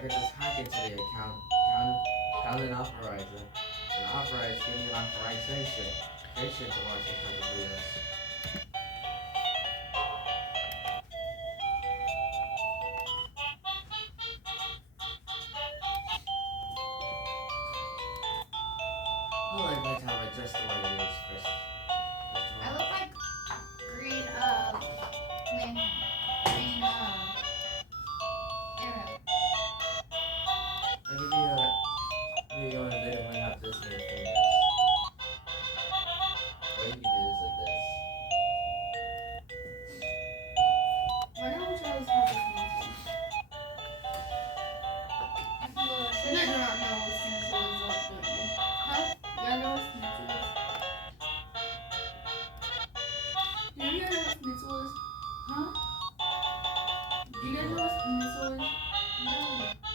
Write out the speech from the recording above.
could just hack into the account, count an authorizer, and authorize giving you an authorization to watch this type of videos. I like my time just the way it is, Chris. I look like green, lantern. Green, arrow. I'll give you a video in a bit when I have this many fingers. Or you can do this like this. Why don't we try this part of You guys do not know what stencil is like, don't you? Huh? You guys know what stencil is? Do you guys know what stencil is? Huh? Do you guys know what stencil is? No.